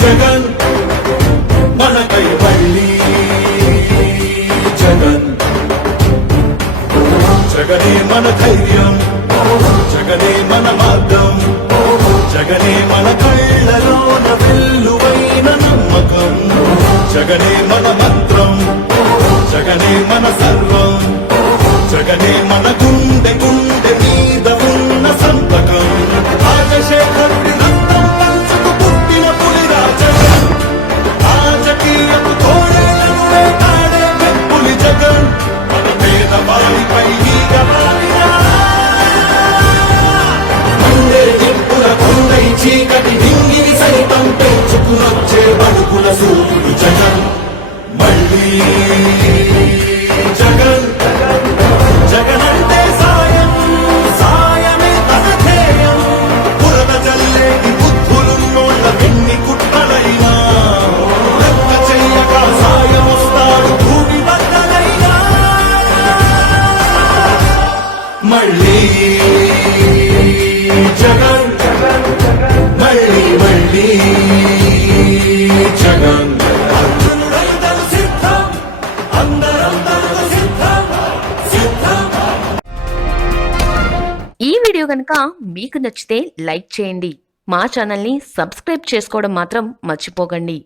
జగన్ మనకై మళ్ళీ జగన్. జగనే మన ధైర్యం జగనే మన మార్గం జగనే మన కళ్ళలోన వెల్లువైన నమ్మకం. జగనే మన మంత్రం జగనే మన సర్వం జగనే మన గుండె గుండె మీద ఉన్న సంతకం. రాజశేఖరుడు మళ్ళీ జగన్ మళ్ళీ మళ్ళీ జగన్. ఈ వీడియో కనుక మీకు నచ్చితే లైక్ చేయండి. మా ఛానల్ని సబ్స్క్రైబ్ చేసుకోవడం మాత్రం మర్చిపోకండి.